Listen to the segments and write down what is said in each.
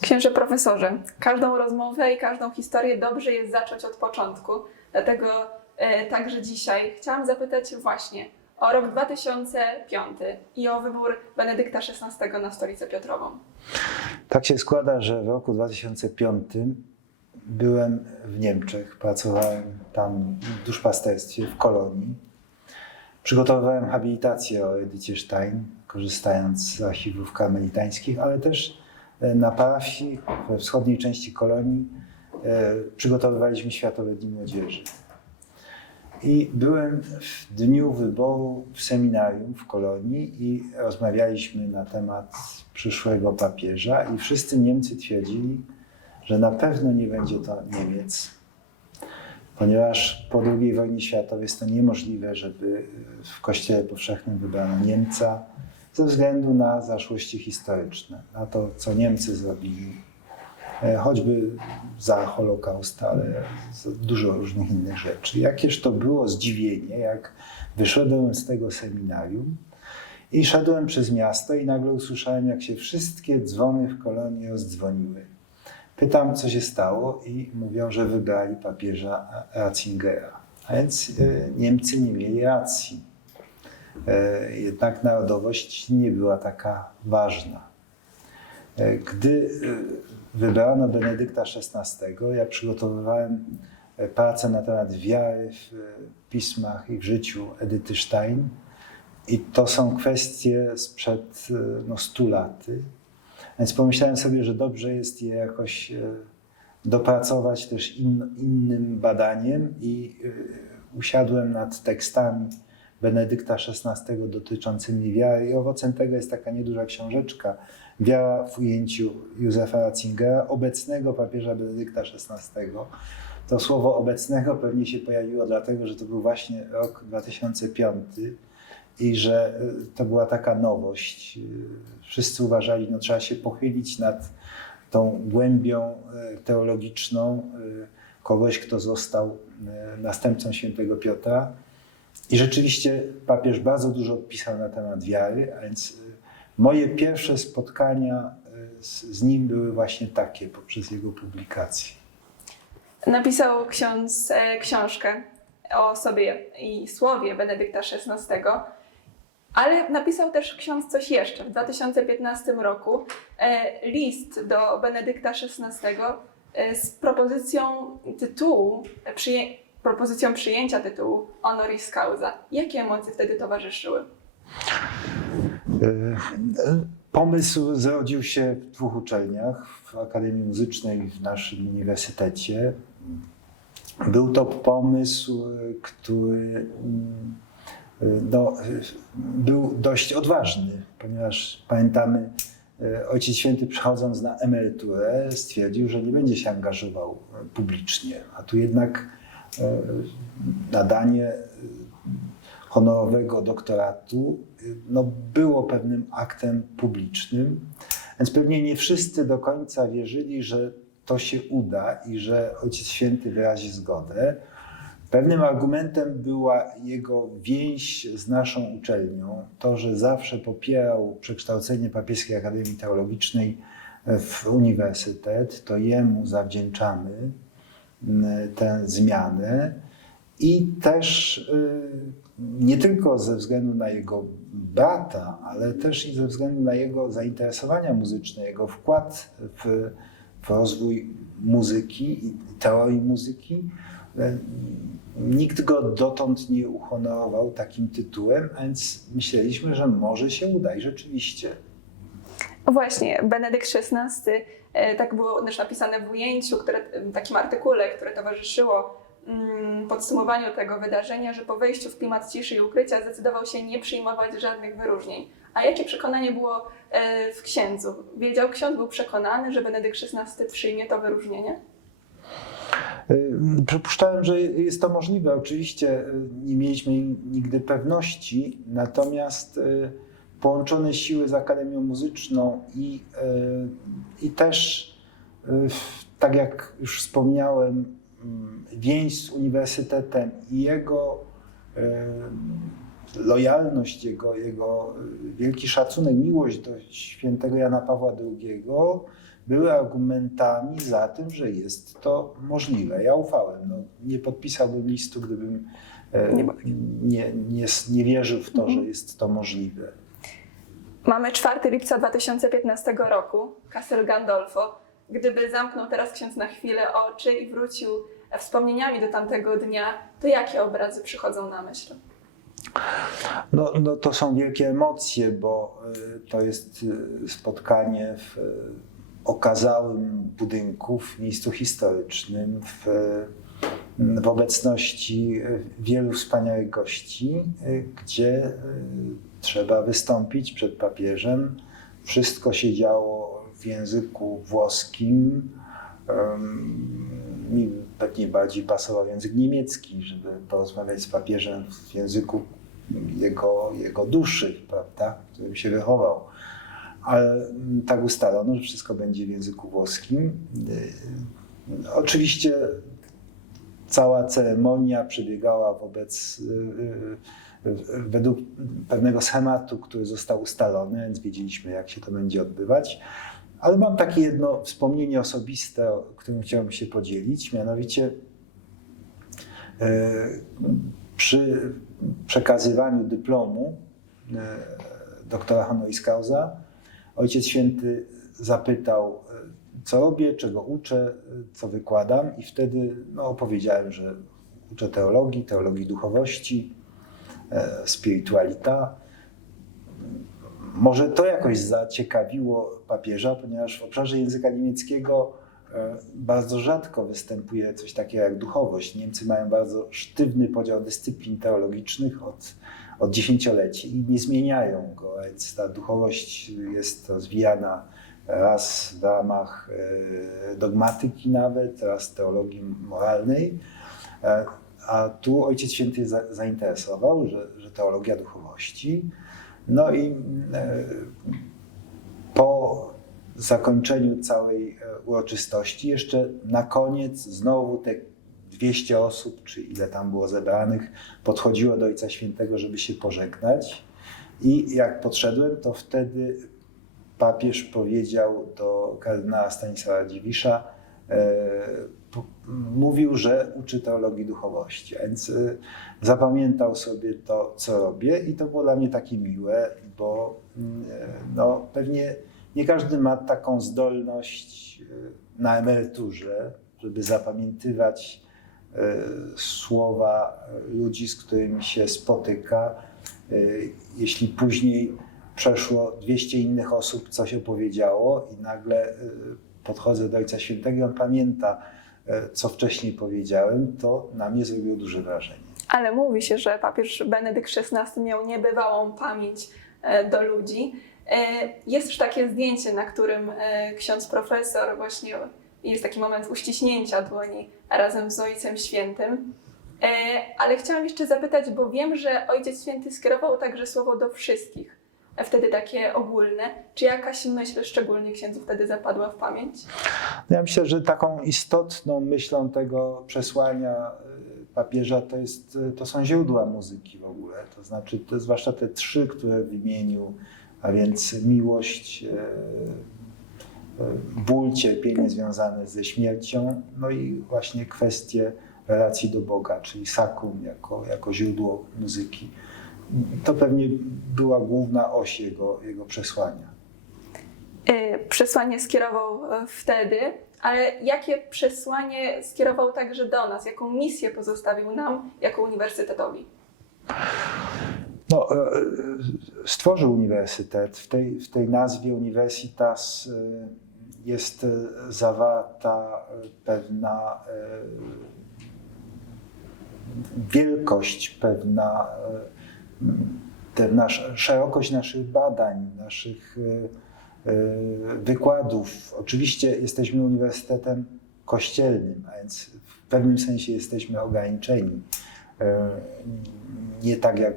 Księże profesorze, każdą rozmowę i każdą historię dobrze jest zacząć od początku. Dlatego e, także dzisiaj chciałam zapytać właśnie o rok 2005 i o wybór Benedykta XVI na stolicę Piotrową. Tak się składa, że w roku 2005 byłem w Niemczech, pracowałem tam w duszpasterstwie w kolonii. Przygotowywałem habilitację o Edycie Stein, korzystając z archiwów karmelitańskich, ale też na parafii we wschodniej części kolonii e, przygotowywaliśmy Światowe Dni Młodzieży. I byłem w dniu wyboru w seminarium w kolonii i rozmawialiśmy na temat przyszłego papieża i wszyscy Niemcy twierdzili, że na pewno nie będzie to Niemiec, ponieważ po II wojnie światowej jest to niemożliwe, żeby w Kościele Powszechnym wybrano Niemca ze względu na zaszłości historyczne, na to, co Niemcy zrobili, e, choćby za Holokaust, ale za dużo różnych innych rzeczy. Jakież to było zdziwienie, jak wyszedłem z tego seminarium i szedłem przez miasto i nagle usłyszałem, jak się wszystkie dzwony w kolonii rozdzwoniły. Pytam, co się stało i mówią, że wybrali papieża Ratzingera. A więc e, Niemcy nie mieli racji. E, Jednak narodowość nie była taka ważna. E, Gdy e, wybrano Benedykta XVI, ja przygotowywałem pracę na temat wiary w pismach i w życiu Edyty Stein. I to są kwestie sprzed no, 100 laty. Więc pomyślałem sobie, że dobrze jest je jakoś dopracować też in, innym badaniem i usiadłem nad tekstami Benedykta XVI dotyczącymi wiary i owocem tego jest taka nieduża książeczka Wiara w ujęciu Józefa Ratzingera, obecnego papieża Benedykta XVI. To słowo obecnego pewnie się pojawiło dlatego, że to był właśnie rok 2005 i że y, to była taka nowość. Y, Wszyscy uważali, no trzeba się pochylić nad tą głębią y, teologiczną kogoś, kto został następcą świętego Piotra. I rzeczywiście papież bardzo dużo pisał na temat wiary, a więc y, moje pierwsze spotkania y, z, z nim były właśnie takie poprzez jego publikacje. Napisał ksiądz e, książkę o sobie i słowie Benedykta XVI, ale napisał też ksiądz coś jeszcze. W 2015 roku e, list do Benedykta XVI e, z propozycją tytułu, e, przyję, propozycją przyjęcia tytułu honoris causa. Jakie emocje wtedy towarzyszyły? Y, Pomysł zrodził się w dwóch uczelniach, w Akademii Muzycznej i w naszym uniwersytecie. Był to pomysł, y, który mm, y, no, był dość odważny, ponieważ pamiętamy, Ojciec Święty przechodząc na emeryturę stwierdził, że nie będzie się angażował publicznie, a tu jednak nadanie y, honorowego doktoratu y, no, było pewnym aktem publicznym, więc pewnie nie wszyscy do końca wierzyli, że to się uda i że Ojciec Święty wyrazi zgodę. Pewnym argumentem była jego więź z naszą uczelnią, to, że zawsze popierał przekształcenie Papieskiej Akademii Teologicznej w uniwersytet, to jemu zawdzięczamy mm, tę zmianę. I też y, nie tylko ze względu na jego brata, ale też i ze względu na jego zainteresowania muzyczne, jego wkład w, w rozwój muzyki i teorii muzyki. Y, Nikt go dotąd nie uhonorował takim tytułem, więc myśleliśmy, że może się uda i rzeczywiście. Właśnie, Benedykt XVI, e, tak było też napisane w ujęciu, które, w takim artykule, które towarzyszyło mm, podsumowaniu tego wydarzenia, że po wejściu w klimat ciszy i ukrycia zdecydował się nie przyjmować żadnych wyróżnień. A jakie przekonanie było e, w księdzu? Wiedział ksiądz, był przekonany, że Benedykt XVI przyjmie to wyróżnienie? Y, Przypuszczałem, że jest to możliwe. Oczywiście nie mieliśmy nigdy pewności, natomiast połączone siły z Akademią Muzyczną i, y, i też, y, tak jak już wspomniałem, więź z uniwersytetem i jego y, lojalność, jego, jego wielki szacunek, miłość do świętego Jana Pawła II były argumentami za tym, że jest to możliwe. Ja ufałem. No, nie podpisałbym listu, gdybym e, Nie nie, nie, nie wierzył w to, Mhm. że jest to możliwe. Mamy 4 lipca 2015 roku, Castel Gandolfo. Gdyby zamknął teraz ksiądz na chwilę oczy i wrócił wspomnieniami do tamtego dnia, to jakie obrazy przychodzą na myśl? No, no to są wielkie emocje, bo y, to jest y, spotkanie w y, okazałym budynku, w miejscu historycznym, w, w obecności y, wielu wspaniałych gości, y, gdzie y, trzeba wystąpić przed papieżem. Wszystko się działo w języku włoskim. Mi pewnie bardziej pasował język niemiecki, żeby porozmawiać z papieżem w języku jego, jego duszy, prawda, w którym się wychował. Ale mm, tak ustalono, że wszystko będzie w języku włoskim. Oczywiście cała ceremonia przebiegała wobec, y, y, y, według pewnego schematu, który został ustalony, więc wiedzieliśmy, jak się to będzie odbywać. Ale mam takie jedno wspomnienie osobiste, o którym chciałbym się podzielić, mianowicie przy przekazywaniu dyplomu doktora honoris causa Ojciec Święty zapytał, co robię, czego uczę, co wykładam i wtedy no, opowiedziałem, że uczę teologii, teologii duchowości, e, spiritualita. Może to jakoś zaciekawiło papieża, ponieważ w obszarze języka niemieckiego e, bardzo rzadko występuje coś takiego jak duchowość. Niemcy mają bardzo sztywny podział dyscyplin teologicznych od, od dziesięcioleci i nie zmieniają go, więc ta duchowość jest rozwijana raz w ramach e, dogmatyki nawet, raz teologii moralnej. E, A tu Ojciec Święty za- zainteresował, że, że teologia duchowości. No i e, po zakończeniu całej uroczystości, jeszcze na koniec znowu te 200 osób, czy ile tam było zebranych, podchodziło do Ojca Świętego, żeby się pożegnać. I jak podszedłem, to wtedy papież powiedział do kardynała Stanisława Dziwisza, e, mówił, że uczy teologii duchowości, więc e, zapamiętał sobie to, co robię i to było dla mnie takie miłe, bo mm, e, no, pewnie nie każdy ma taką zdolność na emeryturze, żeby zapamiętywać słowa ludzi, z którymi się spotyka. Jeśli później przeszło 200 innych osób, coś opowiedziało i nagle e, podchodzę do Ojca Świętego i on pamięta, e, co wcześniej powiedziałem, to na mnie zrobiło duże wrażenie. Ale mówi się, że papież Benedykt XVI miał niebywałą pamięć e, do ludzi. E, Jest już takie zdjęcie, na którym e, ksiądz profesor właśnie jest taki moment uściśnięcia dłoni razem z Ojcem Świętym. Ale chciałam jeszcze zapytać, bo wiem, że Ojciec Święty skierował także słowo do wszystkich, wtedy takie ogólne. Czy jakaś myśl szczególnie księdzu wtedy zapadła w pamięć? No Ja myślę, że taką istotną myślą tego przesłania y, papieża to, jest, y, to są źródła muzyki w ogóle. To znaczy, to zwłaszcza te trzy, które wymienił, a więc miłość, y, ból, cierpienie związane ze śmiercią, no i właśnie kwestie relacji do Boga, czyli sakrum jako, jako źródło muzyki. To pewnie była główna oś jego, jego przesłania. Y, Przesłanie skierował e, wtedy, ale jakie przesłanie skierował także do nas? Jaką misję pozostawił nam jako uniwersytetowi? No, e, stworzył uniwersytet. W tej, w tej nazwie Universitas e, jest e, zawarta e, pewna e, wielkość, pewna e, pewna sz- szerokość naszych badań, naszych e, e, wykładów. Oczywiście jesteśmy uniwersytetem kościelnym, a więc w pewnym sensie jesteśmy ograniczeni. E, Nie tak jak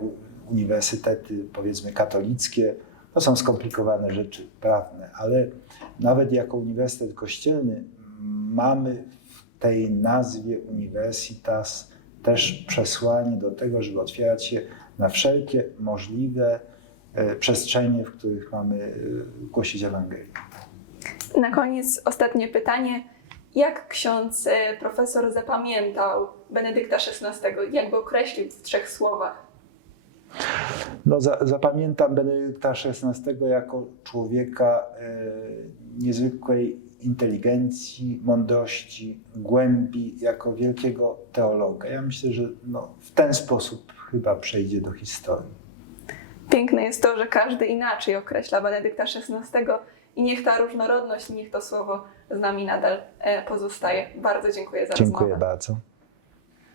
uniwersytety, powiedzmy, katolickie. To są skomplikowane rzeczy prawne, ale nawet jako uniwersytet kościelny mamy w tej nazwie Universitas też przesłanie do tego, żeby otwierać się na wszelkie możliwe e, przestrzenie, w których mamy e, głosić Ewangelię. Na koniec ostatnie pytanie. Jak ksiądz e, profesor zapamiętał Benedykta XVI? Jakby określił w trzech słowach? No, za, zapamiętam Benedykta XVI jako człowieka e, niezwykłej inteligencji, mądrości, głębi, jako wielkiego teologa. Ja myślę, że no, w ten sposób chyba przejdzie do historii. Piękne jest to, że każdy inaczej określa Benedykta XVI i niech ta różnorodność, niech to słowo z nami nadal e, pozostaje. Bardzo dziękuję za Dziękuję rozmowę. bardzo.